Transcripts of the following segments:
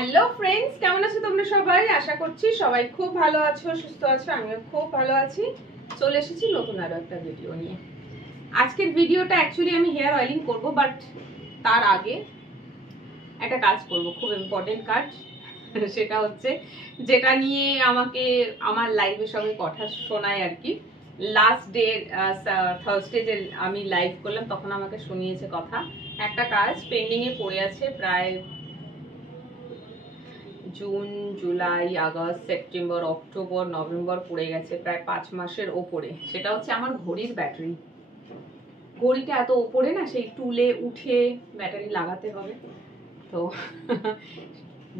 Hello friends, কেমন আছো তোমরা সবাই? আশা করছি সবাই খুব ভালো আছো, সুস্থ আছো। আমিও খুব ভালো আছি। চলে এসেছি নতুন আরো একটা ভিডিও নিয়ে। আজকের ভিডিওটা অ্যাকচুয়ালি আমি হেয়ার অয়েলিং করব, বাট তার আগে একটা কাজ করব, খুব ইম্পর্টেন্ট কাজ। সেটা হচ্ছে যেটা নিয়ে আমাকে আমার লাইভে সবাই কথা শোনায় আর কি। লাস্ট ডে থার্সডে যে আমি লাইভ করলাম তখন আমাকে শুনিয়েছে কথা। একটা কাজ পেন্ডিং এ পড়ে আছে, প্রায় June, July, August, September, October, November পড়ে গেছে, প্রায় 5 মাসের ওপরে। সেটা হচ্ছে আমার ঘড়ির ব্যাটারি। ঘড়িটা এত ওপরে না, সেই টুলে উঠে ব্যাটারি লাগাতে হবে। তো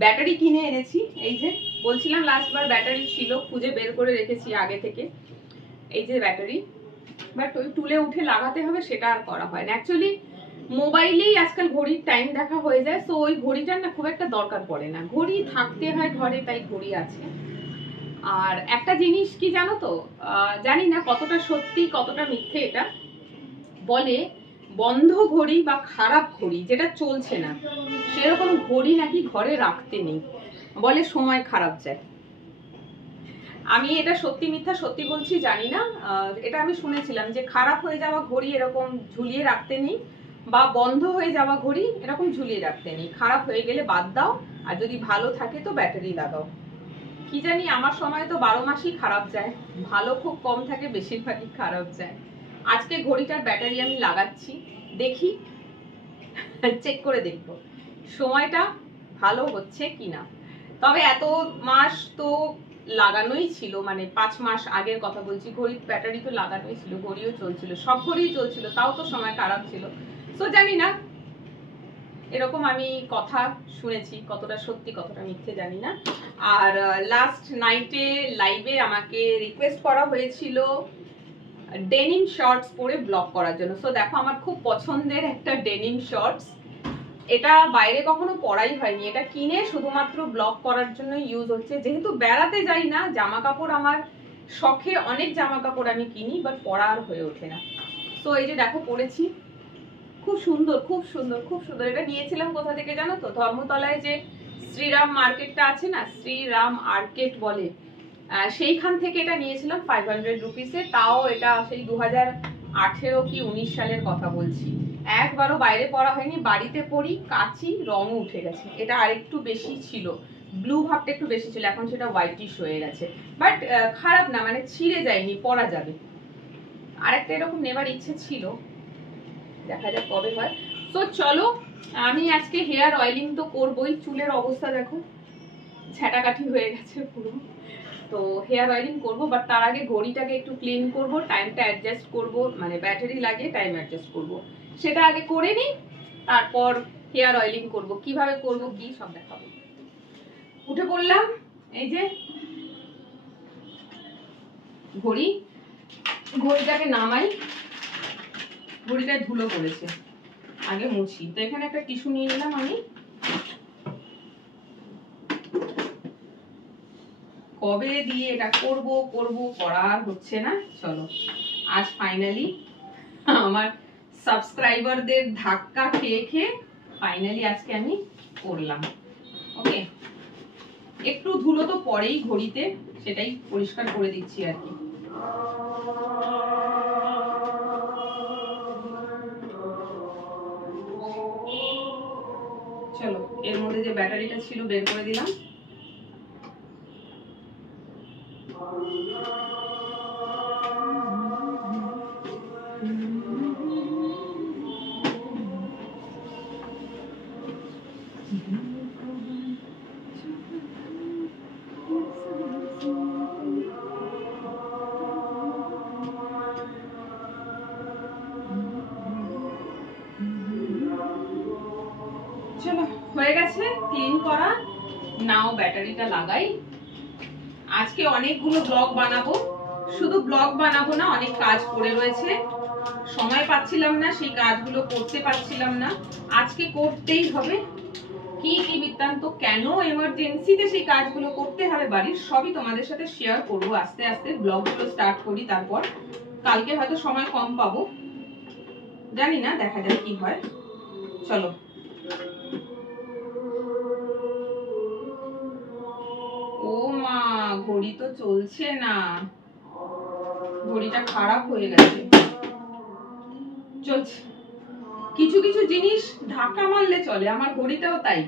ব্যাটারি কিনে এনেছি। এই যে বলছিলাম লাস্টবার ব্যাটারি ছিল, খুঁজে বের করে রেখেছি আগে থেকে। এই যে ব্যাটারি, বাট ওই টুলে উঠে লাগাতে হবে, সেটা আর করা হয় না। অ্যাকচুয়ালি মোবাইলেই আজকাল ঘড়ির টাইম দেখা হয়ে যায়, তো ওই ঘড়িটার না খুব একটা দরকার পড়ে না। ঘড়ি থাকতে হয় ঘরে, তাই ঘড়ি আছে। আর একটা জিনিস কি জানো তো, জানি না কতটা সত্যি কতটা মিথ্যে, এটা বলে বন্ধ ঘড়ি বা খারাপ ঘড়ি যেটা চলছে না, সেরকম ঘড়ি নাকি ঘরে রাখতে নেই, বলে সময় খারাপ যায়। আমি এটা সত্যি মিথ্যা সত্যি বলছি জানি না। এটা আমি শুনেছিলাম যে খারাপ হয়ে যাওয়া ঘড়ি এরকম ঝুলিয়ে রাখতে নেই, বা বন্ধ হয়ে যাওয়া ঘড়ি এরকম ঝুলিয়ে রাখতে নেই। খারাপ হয়ে গেলে বাদ দাও, আর যদি ভালো থাকে তো ব্যাটারি লাগাও। কি জানি, আমার সময় তো 12 মাসই খারাপ যায়, ভালো খুব কম থাকে, বেশিরভাগই খারাপ যায়। আজকে ঘড়িটার ব্যাটারি আমি লাগাচ্ছি, দেখি, চেক করে দেখবো সময়টা ভালো হচ্ছে কিনা। তবে এত মাস তো লাগানোই ছিল, মানে 5 মাস আগের কথা বলছি। ঘড়ির ব্যাটারি তো লাগানোই ছিল, ঘড়িও চলছিল, সব ঘড়িই চলছিল, তাও তো সময় খারাপ ছিল। তো জানি না, এরকম আমি কথা শুনেছি, কতটা সত্যি কতটা মিথ্যে জানি না। আর লাস্ট নাইটে লাইভে আমাকে রিকোয়েস্ট করা হয়েছিল ডেনিম শর্টস পরে ব্লগ করার জন্য। সো দেখো, আমার খুব পছন্দের একটা ডেনিম শর্টস। এটা বাইরে কখনো পরাই হয়নি, এটা কিনে শুধুমাত্র ব্লগ করার জন্য ইউজ হচ্ছে। যেহেতু বেড়াতে যাই না, জামা কাপড় আমার শখে অনেক জামা কাপড় আমি কিনি, বাট পরা আর হয়ে ওঠে না। তো এই যে দেখো পরেছি, খুব সুন্দর খুব সুন্দর খুব সুন্দর। এটা নিয়েছিলাম কোথা থেকে জানো তো? ধর্মতলায় যে শ্রীরাম মার্কেটটা আছে না, শ্রীরাম মার্কেট বলে, সেইখান থেকে এটা নিয়েছিলাম 500 রুপিসে। তাও এটা সেই 2018 কি 19 সালের কথা বলছি। একবারও বাইরে পরা হয়নি, বাড়িতে পরি, কাচি, রঙও উঠে গেছে। এটা আরেকটু বেশি ছিল, ব্লু ভাবটা একটু বেশি ছিল, এখন সেটা হোয়াইটিশ হয়ে গেছে। বাট খারাপ না, মানে ছিঁড়ে যায়নি, পরা যাবে। আরেকটা এরকম নেবার ইচ্ছে ছিল, দেখা যাক কবে হয়। তো চলো, আমি আজকে হেয়ার অয়েলিং তো করবোই। চুলের অবস্থা দেখো, ঝাঁটাকাঠি হয়ে গেছে পুরো। তো হেয়ার অয়েলিং করবো, বাট তার আগে ঘড়িটাকে একটু ক্লিন করব, টাইমটা অ্যাডজাস্ট করব, মানে ব্যাটারি লাগিয়ে টাইম অ্যাডজাস্ট করব। সেটা আগে করে নিই, তারপর হেয়ার অয়েলিং করব। কিভাবে করব কি সব দেখাবো। উঠে পড়লাম, এই যে ঘড়িটাকে নামাই, ঘড়িটায় ধুলো পড়েছে, আগে মুছি। তো এখানে একটা টিস্যু নিয়ে নিলাম আমি। কবে দিয়ে এটা করব করার হচ্ছে না। চলো, আজ ফাইনালি আমার সাবস্ক্রাইবারদের ধাক্কা খেয়ে খেয়ে ফাইনালি আজকে আমি করলাম। ওকে, একটু ধুলো তো পড়েই ঘড়িতে, সেটাই পরিষ্কার করে দিচ্ছি আর কি। চলো, এর মধ্যে যে ব্যাটারিটা ছিল বের করে দিলাম। চলো, হয়ে গেছে ক্লিন করা। নাও ব্যাটারিটা লাগাই। আজকে অনেকগুলো ব্লগ বানাবো, শুধু ব্লগ বানাবো না, অনেক কাজ পড়ে রয়েছে, সময় পাচ্ছিলাম না, সেই কাজগুলো করতে পারছিলাম না। আজকে করতেই হবে। কি কি বৃত্তান্ত, কেন এমার্জেন্সিতে সেই কাজগুলো করতে হবে বাড়ির, সবই তোমাদের সাথে শেয়ার করবো। আস্তে আস্তে ব্লগগুলো স্টার্ট করি, তারপর কালকে হয়তো সময় কম পাবো, জানি না, দেখা যাক কি হয়। চলো, ঘড়ি তো চলছে না, ঘড়িটা খারাপ হয়ে গেছে। চলছে, কিছু কিছু জিনিস ধাক্কা মারলে চলে, আমার ঘড়িটাও তাই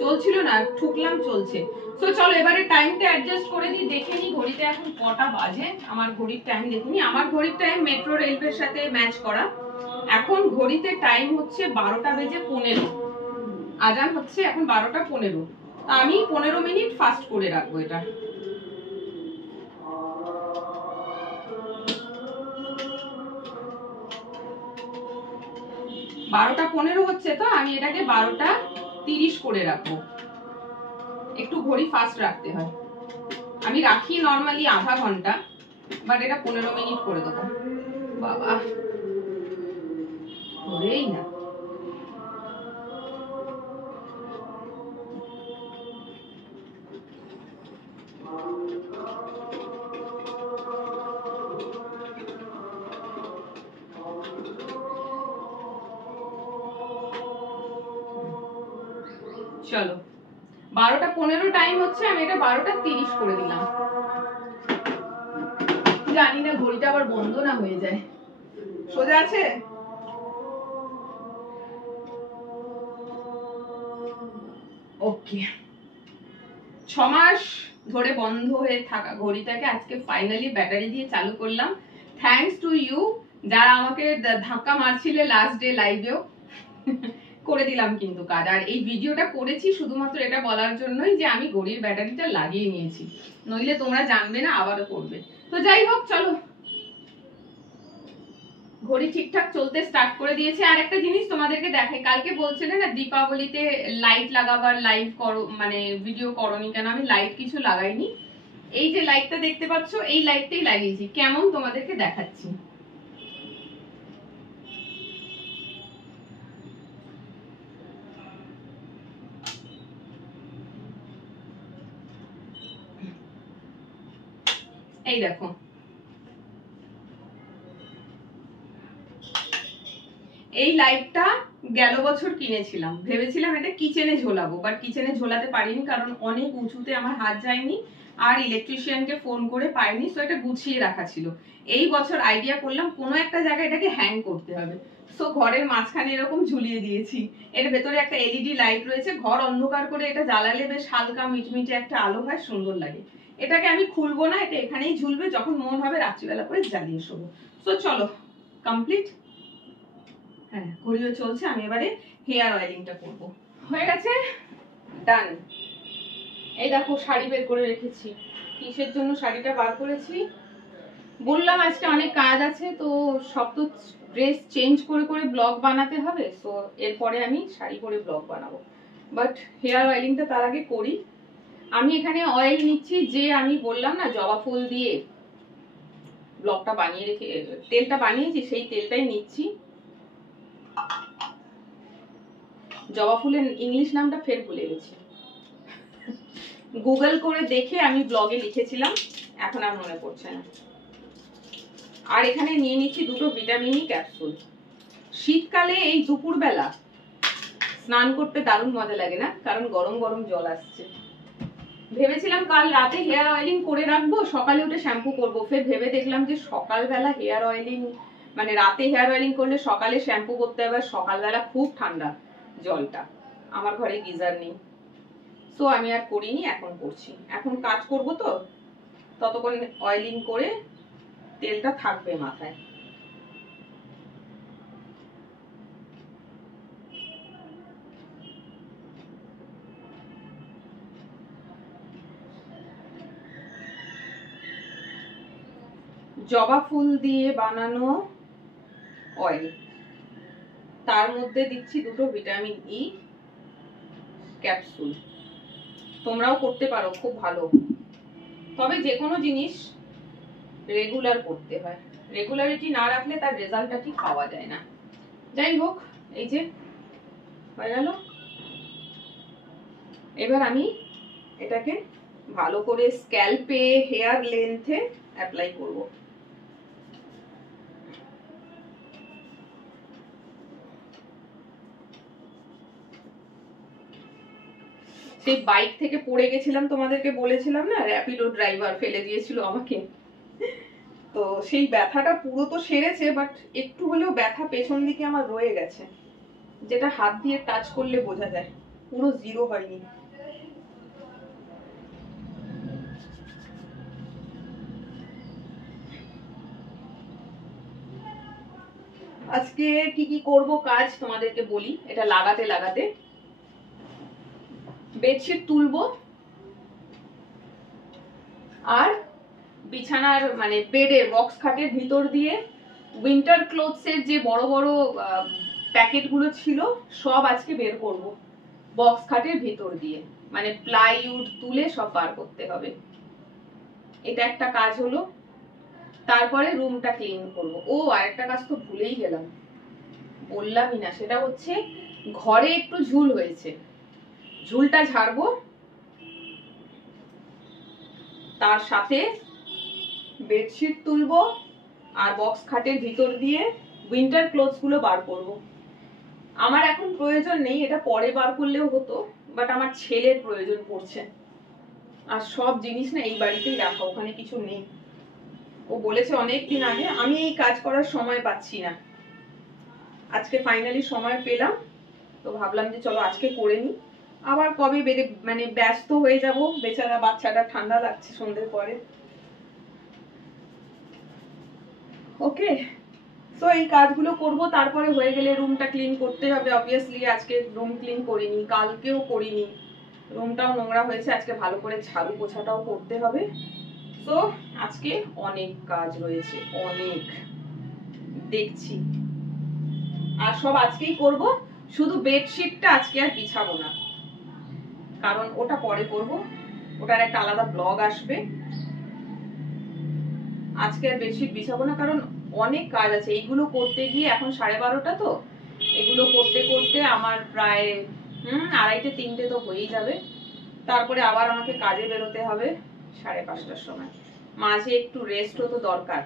চলছিল না, ঠুকলাম চলছে। তো চলো এবারে টাইমটা অ্যাডজাস্ট করে নিই, দেখে নিই ঘড়িতে এখন কটা বাজে। আমার ঘড়ির টাইম দেখে নিই। আমার ঘড়ির টাইম মেট্রো রেলওয়ের সাথে ম্যাচ করা। এখন ঘড়িতে টাইম হচ্ছে 12:15। আজান হচ্ছে এখন 12:15। আমি 15 মিনিট ফাস্ট করে রাখবো এটা। বারোটা 15 হচ্ছে, তো আমি এটাকে 12:30 করে রাখবো। একটু ঘড়ি ফাস্ট রাখতে হয়, আমি রাখি নরমালি আধা ঘন্টা, বাট এটা 15 মিনিট করে দেবো। বাবা হবেই না। চলো 12:15 টাইম হচ্ছে, আমি এটা 12:30 করে দিলাম। জানি না ঘড়িটা আবার বন্ধ না হয়ে যায়। সোজা আছে? ওকে। 6 মাস ধরে বন্ধ হয়ে থাকা ঘড়িটাকে আজকে ফাইনালি ব্যাটারি দিয়ে চালু করলাম। থ্যাঙ্কস টু ইউ, যারা আমাকে ধাক্কা মারছিলে লাস্ট ডে লাইভেও। করে দিলাম কিন্তু কাজ। আর এই ভিডিওটা করেছি শুধুমাত্র এটা বলার জন্যই যে আমি ঘড়ির ব্যাটারিটা লাগিয়ে নিয়েছি, নইলে তোমরা জানবে না, আবারও করবে। তো যাই হোক, চলো ঘড়ি ঠিকঠাক চলতে স্টার্ট করে দিয়েছে। আর একটা জিনিস তোমাদেরকে দেখাই, কালকে বলছিলে না দীপাবলিতে লাইট লাগাবার, লাইভ করো, মানে ভিডিও করোনি কেন? আমি লাইট কিছু লাগাইনি। এই যে লাইটটা দেখতে পাচ্ছ, এই লাইটটাই লাগিয়েছি। কেমন তোমাদেরকে দেখাচ্ছি। এই দেখো, এই লাইটটা গেল বছর কিনেছিলাম, ভেবেছিলাম এটা কিচেনে ঝোলাবো, বাট কিচেনে ঝোলাতে পারিনি কারণ অনেক উঁচুতে আমার হাত যায়নি, আর ইলেকট্রিশিয়ানকে ফোন করে পাইনি, সো এটা গুছিয়ে রাখা ছিল। এই বছর আইডিয়া করলাম কোনো একটা জায়গায় এটাকে হ্যাং করতে হবে, সো ঘরের মাঝখানে এরকম ঝুলিয়ে দিয়েছি। এর ভেতরে একটা এলইডি লাইট রয়েছে, ঘর অন্ধকার করে এটা জ্বালালে বেশ হালকা মিটমিটে একটা আলো হয়, সুন্দর লাগে। এটাকে আমি খুলবো না, এটা এখানেই ঝুলবে, যখন মন হবে রাত্রিবেলা করে জ্বালিয়ে শোবো। সো চলো কমপ্লিট। হ্যাঁ, ঘড়িও চলছে, আমি এবারে হেয়ার অয়েলিংটা করব। হয়ে গেছে, ডান। এই দেখো শাড়ি বের করে রেখেছি। কিসের জন্য শাড়িটা বার করেছি বললাম, আজকে অনেক কাজ আছে, তো সব তো ড্রেস চেঞ্জ করে করে ব্লগ বানাতে হবে, সো এরপরে আমি শাড়ি পরে ব্লগ বানাবো। বাট হেয়ার অয়েলিংটা তার আগে করি। আমি এখানে অয়েল নিচ্ছি, যে আমি বললাম না জবা ফুল দিয়ে ব্লগটা বানিয়ে রেখে, তেলটা বানিয়েছি, সেই তেলটাই নিচ্ছি। জবা ফুলের ইংলিশ নামটা ফের ভুলে গেছি, গুগল করে দেখে আমি ব্লগে লিখেছিলাম, এখন আর মনে পড়ছে না। আর এখানে নিয়ে নিচ্ছি দুটো ভিটামিন ক্যাপসুল। শীতকালে এই দুপুরবেলা স্নান করতে দারুণ মজা লাগে না, কারণ গরম গরম জল আসছে। ভেবেছিলাম কাল রাতে হেয়ার অয়েলিং করে রাখবো, সকালে উঠে শ্যাম্পু করবো, ফের ভেবে দেখলাম যে সকালবেলা হেয়ার অয়েলিং, মানে রাতে হেয়ার অয়েলিং করলে সকালে শ্যাম্পু করতে হবে, সকালবেলা খুব ঠান্ডা জলটা, আমার ঘরে গিজার নেই, সো আমি আর করিনি, এখন করছি। এখন কাজ করব, তো ততক্ষণ অয়েলিং করে তেলটা থাকবে মাথায়। জবা ফুল দিয়ে বানানো অয়েল, তার মধ্যে দিচ্ছি দুটো ভিটামিন ই ক্যাপসুল। তোমরাও করতে পারো, খুব ভালো। তবে যে কোনো জিনিস রেগুলার করতে হয়, রেগুলারিটি না রাখলে তার রেজাল্টটা ঠিক পাওয়া যায় না। যাই হোক, এই যে হয়ে গেল। এবার আমি এটাকে ভালো করে স্ক্যাল্পে, হেয়ার লেন্থে অ্যাপ্লাই করব। সেই বাইক থেকে পড়ে গেছিলাম, তোমাদেরকে বলেছিলাম না, র্যাপিডো ড্রাইভার ফেলে দিয়েছিল আমাকে। তো সেই ব্যথাটা পুরো তো সেরেছে, বাট একটু হলেও ব্যথা পেছন দিকে আমার রয়ে গেছে, যেটা হাত দিয়ে টাচ করলে বোঝা যায়, পুরো জিরো হয়নি। আজকে কি কি করব কাজ তোমাদেরকে বলি। এটা লাগাতে লাগাতে বেডশিট তুলবো, আর বিছানার মানে বেডের বক্স খাটের ভিতর দিয়ে উইন্টার ক্লোথসের যে বড় বড় প্যাকেট গুলো ছিল সব আজকে বের করব বক্স খাটের ভিতর দিয়ে, মানে প্লাইউড তুলে সব বার করতে হবে। এটা একটা কাজ হলো। তারপরে রুমটা ক্লিন করব। ও আরেকটা কাজ তো ভুলেই গেলাম, বললামই না, সেটা হচ্ছে ঘরে একটু ঝুল হয়েছে, ঝুলটা ঝাড়বো, তার সাথে বেডশিট তুলবো, আর বক্স খাটের ভিতর দিয়ে উইন্টার ক্লোথস গুলো বার করব। আমার এখন প্রয়োজন নেই, এটা পরে বার করলেও হতো, বাট আমার ছেলের প্রয়োজন পড়ছে। আর সব জিনিস না এই বাড়িতেই রাখা, ওখানে কিছু নেই। ও বলেছে অনেকদিন আগে, আমি এই কাজ করার সময় পাচ্ছি না, আজকে ফাইনালি সময় পেলাম, তো ভাবলাম যে চলো আজকে করে নি। আবার কবে মানে ব্যস্ত হয়ে যাব, বেচারা বাচ্চাটা ঠান্ডা লাগছে সন্ধ্যের পরে। ওকে, তো এই কাজগুলো করব, তারপরে হয়ে গেলে রুমটা ক্লিন করতে হবে। অবভিয়াসলি আজকে রুম ক্লিন করিনি, কালকেও করিনি, রুমটাও নোংরা হয়েছে, আজকে ভালো করে ঝাড়ু পোছাটাও করতে হবে। তো আজকে অনেক কাজ রয়েছে, অনেক, দেখছি। আর সব আজকেই করব, শুধু বেডশিটটা আজকে আর বিছাবো না, কারণ ওটা পরে করব, ওটার একটা আলাদা ব্লগ আসবে। আজকে আর বেডশিট বিছাবো না, কারণ অনেক কাজ আছে। এইগুলো করতে গিয়ে এখন 12:30 তো, এগুলো করতে করতে আমার প্রায় 2:30 3টে তো হয়েই যাবে। তারপরে আবার আমাকে কাজে বেরোতে হবে 5:30টার সময়, মাঝে একটু রেস্টও তো দরকার।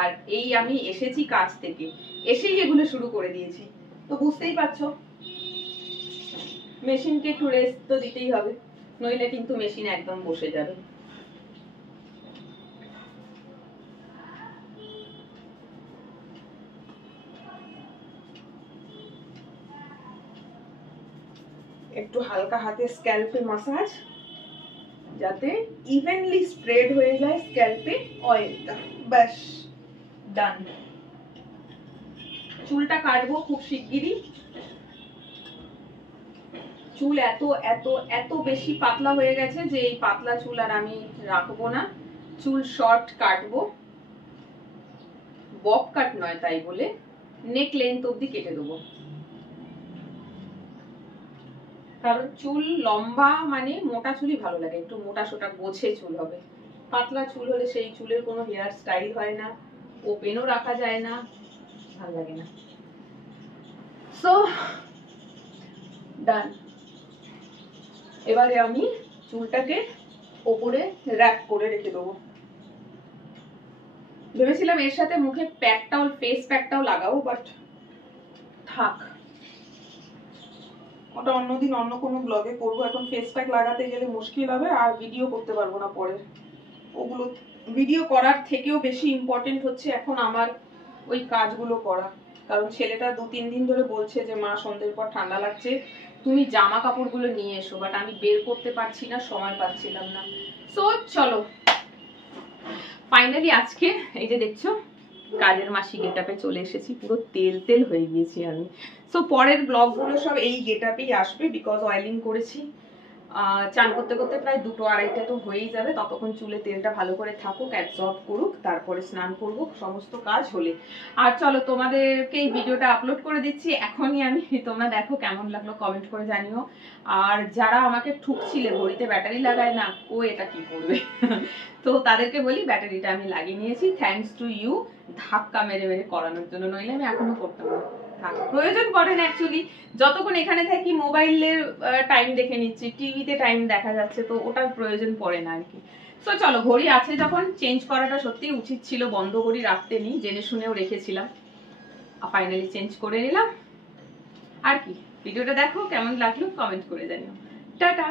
আর এই আমি এসেছি কাজ থেকে, এসেই এগুলো শুরু করে দিয়েছি, তো বুঝতেই পারছো মেশিনকে একটু রেস্ট তো দিতেই হবে, নইলে কিন্তু মেশিন একদম বসে যাবে। একটু হালকা হাতে স্ক্যাল্পে মাসাজ, যাতে ইভেনলি স্প্রেড হয়ে যায় স্ক্যাল্পে অয়েলটা, বাস ডান। চুলটা কাটবো খুব শিগগিরই। চুল এত এত এত বেশি পাতলা হয়ে গেছে যে এই পাতলা চুল আর আমি রাখবো না, চুল শর্ট কাটবো, বব কাট নয়, তাই বলে নেক লেন্থ অব্দি কেটে দেবো। কারণ চুল লম্বা মানে মোটা চুলই ভালো লাগে, একটু মোটা সোটা গোছে চুল হবে। পাতলা চুল হলে সেই চুলের কোনো হেয়ার স্টাইল হয় না, ওপেনও রাখা যায় না, ভালো লাগে না। সো ডান। এবারে আমি চুলটাকে ওপরে র‍্যাপ করে রেখে দেবো। ভেবেছিলাম এর সাথে মুখে প্যাকটাও, ফেস প্যাকটাও লাগাবো, বাট থাক, ওটা অন্যদিন অন্য কোনো ব্লগে করবো। এখন ফেস প্যাক লাগাতে গেলে মুশকিল হবে, আর ভিডিও করতে পারবো না পরে। ওগুলো ভিডিও করার থেকেও বেশি ইম্পর্টেন্ট হচ্ছে এখন আমার ওই কাজগুলো করা। কারণ ছেলেটা 2-3 দিন ধরে বলছে যে মা সন্ধ্যের পর ঠান্ডা লাগছে, তুমি জামা কাপড়গুলো নিয়ে এসো, বাট আমি বের করতে পারছি না, সময় পাচ্ছিলাম না। সো চলো, ফাইনালি আজকে এই যে দেখছো কাজের মাসি গেটআপে চলে এসেছি, পুরো তেল তেল হয়ে গিয়েছি আমি। সো পরের ব্লগগুলো সব এই গেটআপেই আসবে, বিকজ অয়েলিং করেছি। চান করতে করতে প্রায় 2-2:30 তো হয়েই যাবে, ততক্ষণ চুলে তেলটা ভালো করে থাকুক, অ্যাবজর্ব করুক, তারপরে স্নান করব, সমস্ত কাজ হলে। আর চলো তোমাদেরকে এই ভিডিওটা আপলোড করে দিচ্ছি এখনই আমি, তোমরা দেখো কেমন লাগলো কমেন্ট করে জানিও। আর যারা আমাকে ঠুকছিলে ঘড়িতে ব্যাটারি লাগায় না, ও এটা কি করবে তো তাদেরকে বলি ব্যাটারিটা আমি লাগিয়ে নিয়েছি, থ্যাঙ্কস টু ইউ, ধাক্কা মেরে মেরে করানোর জন্য, নইলে আমি এখনো করতাম না। প্রয়োজন পড়ে না অ্যাকচুয়ালি, যতক্ষণ এখানে থাকি মোবাইলের টাইম দেখে নিচ্ছি, টিভিতে টাইম দেখা যাচ্ছে, তো ওটার প্রয়োজন পড়ে না আর কি। তো চলো, ঘড়ি আছে যখন চেঞ্জ করাটা সত্যি উচিত ছিল, বন্ধ ঘড়ি রাখতে নি, জেনে শুনেও রেখেছিলাম, ফাইনালি চেঞ্জ করে নিলাম। আর কি, ভিডিওটা দেখো কেমন লাগলো কমেন্ট করে জানিও। টাটা।